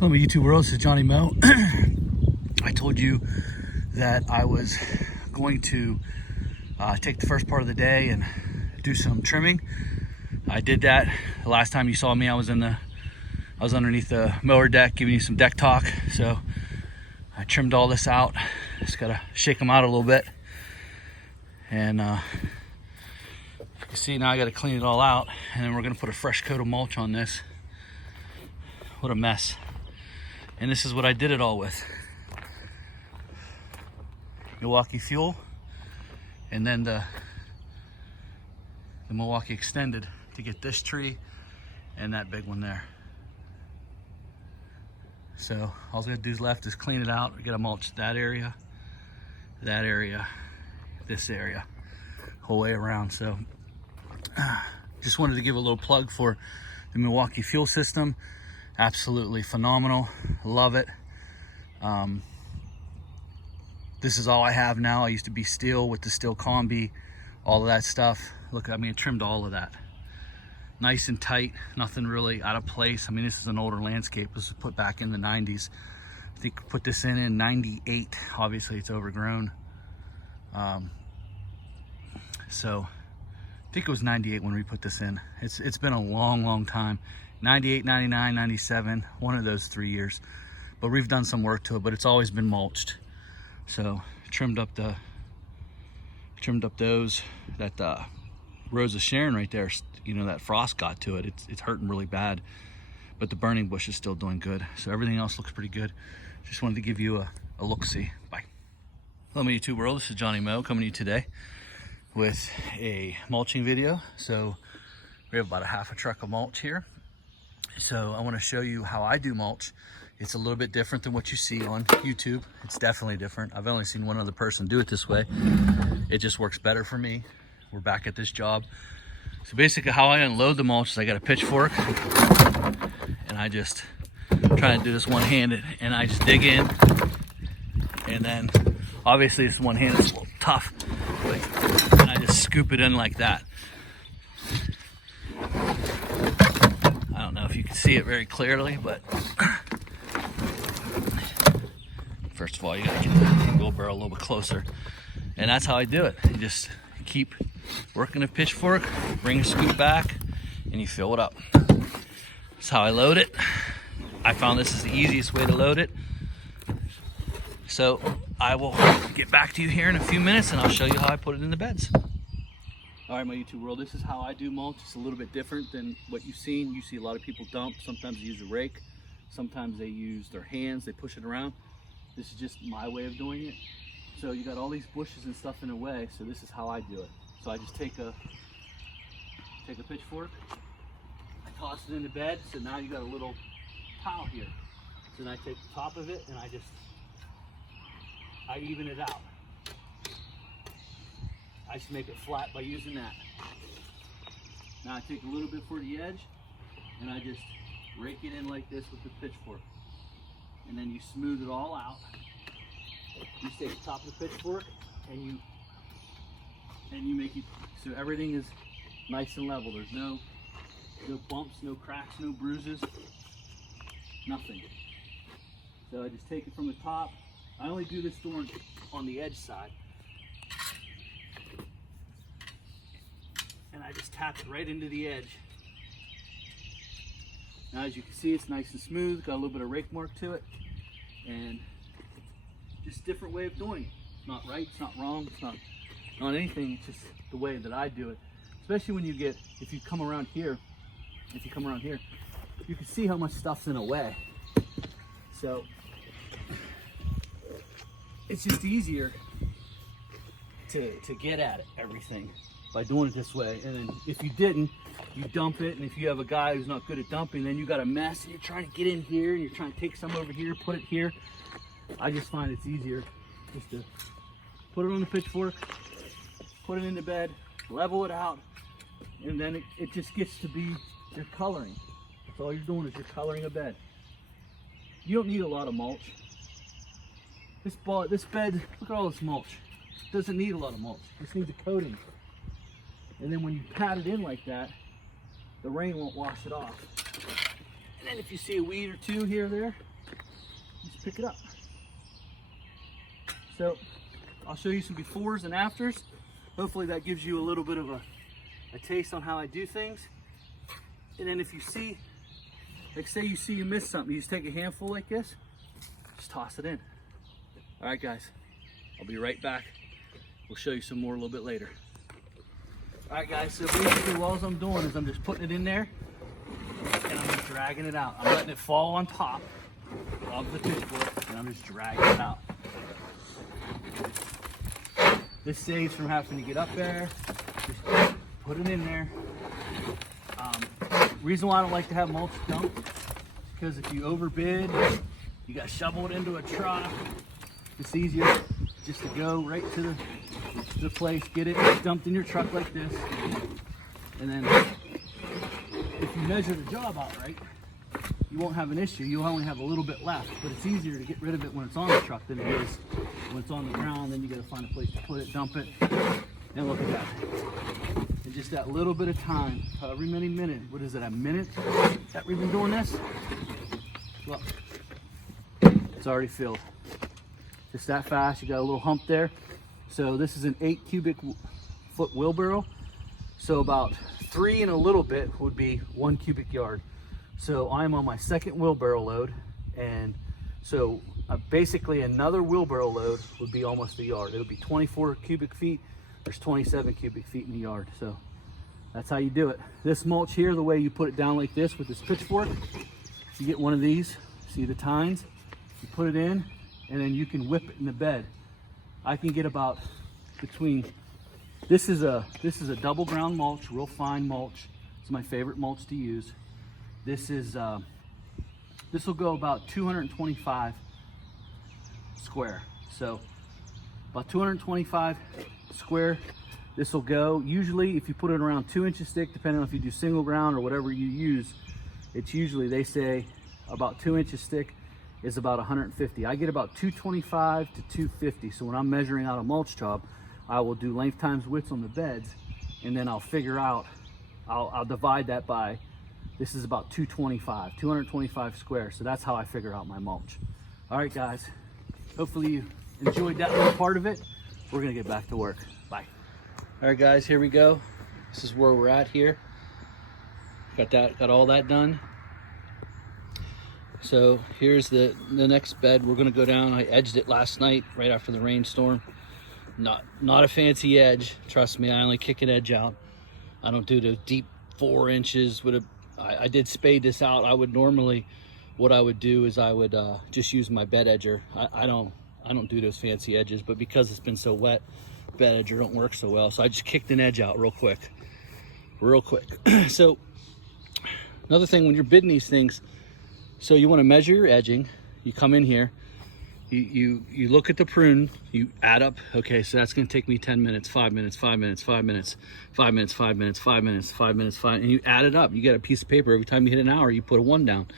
Hello, YouTube world. This is Johnny Mow. I told you that I was going to take the first part of the day and do some trimming. I did that. The last time you saw me, I was underneath the mower deck giving you some deck talk. So I trimmed all this out. Just gotta shake them out a little bit. And you see, now I gotta clean it all out, and then we're gonna put a fresh coat of mulch on this. What a mess. And this is what I did it all with. Milwaukee Fuel, and then the Milwaukee Extended to get this tree and that big one there. So all I gotta do left is clean it out. We gotta mulch that area, this area, whole way around. So just wanted to give a little plug for the Milwaukee Fuel system. Absolutely phenomenal. Love it. This is all I have now. I used to be steel with the steel combi, all of that stuff. Look, I mean, I trimmed all of that. Nice and tight, nothing really out of place. I mean, this is an older landscape. This was put back in the 90s. I think we put this in 98. Obviously, it's overgrown. So I think it was 98 when we put this in. It's been a long time. 98, 99, 97, one of those 3 years. But we've done some work to it, but it's always been mulched. So trimmed up those, that Rose of Sharon right there, you know, that frost got to it. It's hurting really bad, but the burning bush is still doing good. So everything else looks pretty good. Just wanted to give you a look-see. Bye. Hello, my YouTube world. This is Johnny Mow coming to you today with a mulching video. So we have about a half a truck of mulch here. So I want to show you how I do mulch. It's a little bit different than what you see on YouTube. It's definitely different. I've only seen one other person do it this way. It just works better for me. We're back at this job. So basically how I unload the mulch is I got a pitchfork and I just try to do this one-handed, and I just dig in, and then obviously this one-handed is a little tough, and I just scoop it in like that. I don't know if you can see it very clearly, but first of all, you gotta get the wheelbarrow a little bit closer. And that's how I do it. You just keep working a pitchfork, bring a scoop back, and you fill it up. That's how I load it. I found this is the easiest way to load it. So I will get back to you here in a few minutes, and I'll show you how I put it in the beds. All right, my YouTube world, this is how I do mulch. It's a little bit different than what you've seen. You see a lot of people dump. Sometimes they use a rake. Sometimes they use their hands. They push it around. This is just my way of doing it. So you got all these bushes and stuff in the way. So this is how I do it. So I just take a pitchfork. I toss it in the bed. So now you got a little pile here. So then I take the top of it and I even it out. I just make it flat by using that. Now I take a little bit for the edge and I just rake it in like this with the pitchfork. And then you smooth it all out. You take the top of the pitchfork and you make it so everything is nice and level. There's no bumps, no cracks, no bruises, nothing. So I just take it from the top. I only do this thorn on the edge side. And I just tap it right into the edge. Now as you can see, it's nice and smooth, got a little bit of rake mark to it, and just a different way of doing it. It's not right, it's not wrong, it's not anything, it's just the way that I do it. Especially when if you come around here, you can see how much stuff's in a way. So it's just easier to get at it, everything, by doing it this way. And then if you didn't, you dump it, and if you have a guy who's not good at dumping, then you got a mess and you're trying to get in here and you're trying to take some over here, put it here. I just find it's easier just to put it on the pitchfork, put it in the bed, level it out, and then it just gets to be your coloring. That's all you're doing is you're coloring a bed. You don't need a lot of mulch. This bed, look at all this mulch. It doesn't need a lot of mulch. It just needs a coating. And then when you pat it in like that, the rain won't wash it off. And then if you see a weed or two here or there, just pick it up. So I'll show you some befores and afters. Hopefully that gives you a little bit of a taste on how I do things. And then if you see, like say you see you miss something, you just take a handful like this, just toss it in. All right guys, I'll be right back. We'll show you some more a little bit later. All right guys, so basically all I'm doing is I'm just putting it in there and I'm just dragging it out. I'm letting it fall on top of the pitchfork and I'm just dragging it out. This saves from having to get up there. Just put it in there. Reason why I don't like to have mulch dumped is because if you overbid, you got to shovel it into a trough. It's easier just to go right to the place, get it dumped in your truck like this, and then if you measure the job out right, you won't have an issue. You'll only have a little bit left, but it's easier to get rid of it when it's on the truck than it is when it's on the ground. Then you got to find a place to put it, dump it, and look at that. And just that little bit of time, however many minutes, what is it, a minute that we've been doing this? Look, it's already filled. Just that fast. You got a little hump there. So this is an 8 cubic foot wheelbarrow. So about 3 and a little bit would be 1 cubic yard. So I'm on my second wheelbarrow load, and so basically another wheelbarrow load would be almost a yard. It would be 24 cubic feet. There's 27 cubic feet in the yard. So that's how you do it. This mulch here, the way you put it down like this with this pitchfork, you get one of these, see the tines, you put it in, and then you can whip it in the bed. I can get about between, this is a double ground mulch, real fine mulch. It's my favorite mulch to use. This is, this will go about 225 square. So about 225 square, this will go. Usually if you put it around 2 inches thick, depending on if you do single ground or whatever you use, it's usually, they say about 2 inches thick is about 150. I get about 225 to 250. So when I'm measuring out a mulch job, I will do length times width on the beds, and then I'll figure out, I'll divide that by, this is about 225 square. So that's how I figure out my mulch. All right, guys, hopefully you enjoyed that little part of it. We're gonna get back to work. Bye. All right, guys, here we go. This is where we're at here. Got all that done. So here's the next bed we're gonna go down. I edged it last night right after the rainstorm. Not a fancy edge, trust me. I only kick an edge out. I don't do the deep 4 inches with a, I did spade this out. I would normally, what I would do is I would just use my bed edger. I don't do those fancy edges, but because it's been so wet, bed edger don't work so well. So I just kicked an edge out real quick. So another thing, when you're bidding these things, so you want to measure your edging. You come in here, you look at the prune, you add up, okay, so that's going to take me 10 minutes, 5 minutes, 5 minutes, 5 minutes, 5 minutes, 5 minutes, 5 minutes, 5 minutes, 5, and you add it up. You get a piece of paper. Every time you hit an hour, you put a 1 down.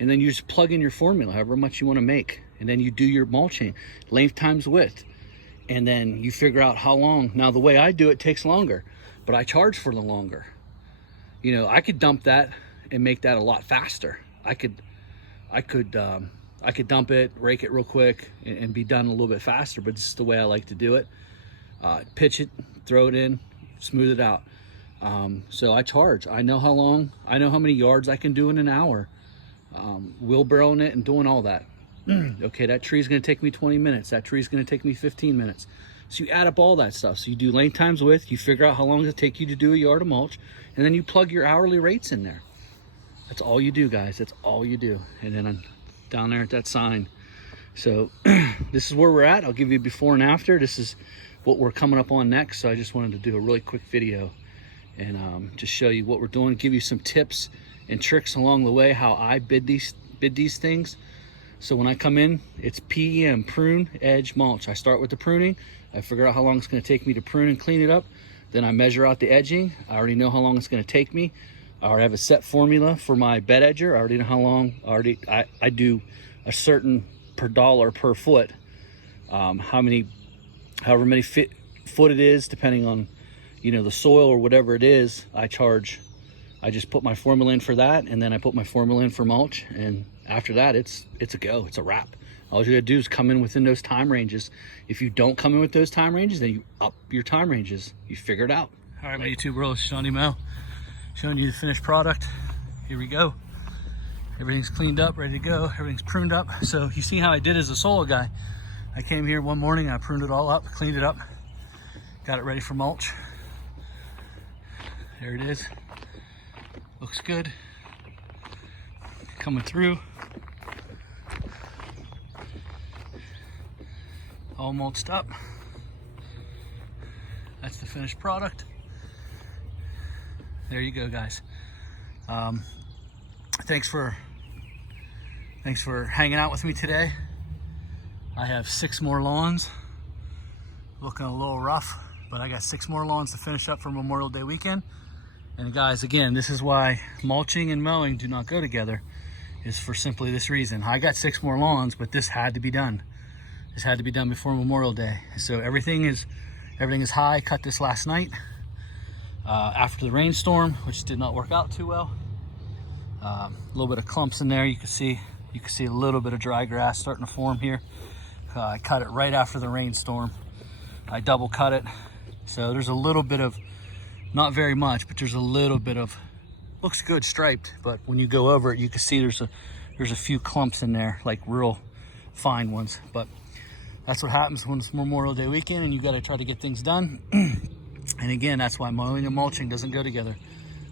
And then you just plug in your formula, however much you want to make. And then you do your mulching, length times width. And then you figure out how long. Now, the way I do it takes longer, but I charge for the longer. You know, I could dump that and make that a lot faster. I could dump it, rake it real quick, and be done a little bit faster, but this is the way I like to do it. Pitch it, throw it in, smooth it out. So I charge. I know how long, I know how many yards I can do in an hour. Wheelbarrowing it and doing all that. Okay, that tree's gonna take me 20 minutes. That tree's gonna take me 15 minutes. So you add up all that stuff. So you do length times width, you figure out how long it'll take you to do a yard of mulch, and then you plug your hourly rates in there. That's all you do, guys. That's all you do. And then I'm down there at that sign. So this is where we're at. I'll give you before and after. This is what we're coming up on next. So I just wanted to do a really quick video and just show you what we're doing, give you some tips and tricks along the way, how I bid these things. So when I come in, it's PEM, prune, edge, mulch. I start with the pruning. I figure out how long it's gonna take me to prune and clean it up. Then I measure out the edging. I already know how long it's gonna take me. I already have a set formula for my bed edger. I already know how long, I do a certain per dollar per foot. However many foot it is, depending on, you know, the soil or whatever it is, I charge. I just put my formula in for that, and then I put my formula in for mulch, and after that, it's a go. It's a wrap. All you gotta do is come in within those time ranges. If you don't come in with those time ranges, then you up your time ranges. You figure it out. All right, my YouTube bros, Shawnee Mow, showing you the finished product. Here we go. Everything's cleaned up, ready to go. Everything's pruned up. So you see how I did as a solo guy. I came here one morning, I pruned it all up, cleaned it up, got it ready for mulch. There it is. Looks good. Coming through. All mulched up. That's the finished product. There you go, guys. Thanks for hanging out with me today. I have 6 more lawns. Looking a little rough, but I got 6 more lawns to finish up for Memorial Day weekend. And guys, again, this is why mulching and mowing do not go together, is for simply this reason. I got 6 more lawns, but this had to be done. This had to be done before Memorial Day. So everything is high. Cut this last night after the rainstorm, which did not work out too well. A little bit of clumps in there. You can see a little bit of dry grass starting to form here. I cut it right after the rainstorm. I double cut it, so there's a little bit of, not very much, but there's a little bit of, looks good striped, but when you go over it, you can see there's a few clumps in there, like real fine ones. But that's what happens when it's Memorial Day weekend and you got to try to get things done. And again, that's why mowing and mulching doesn't go together.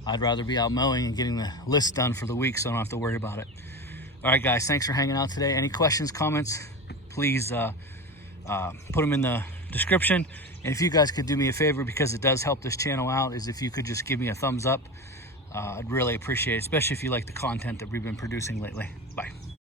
I'd rather be out mowing and getting the list done for the week so I don't have to worry about it. All right, guys, thanks for hanging out today. Any questions, comments, please put them in the description. And if you guys could do me a favor, because it does help this channel out, is if you could just give me a thumbs up. I'd really appreciate it, especially if you like the content that we've been producing lately. Bye.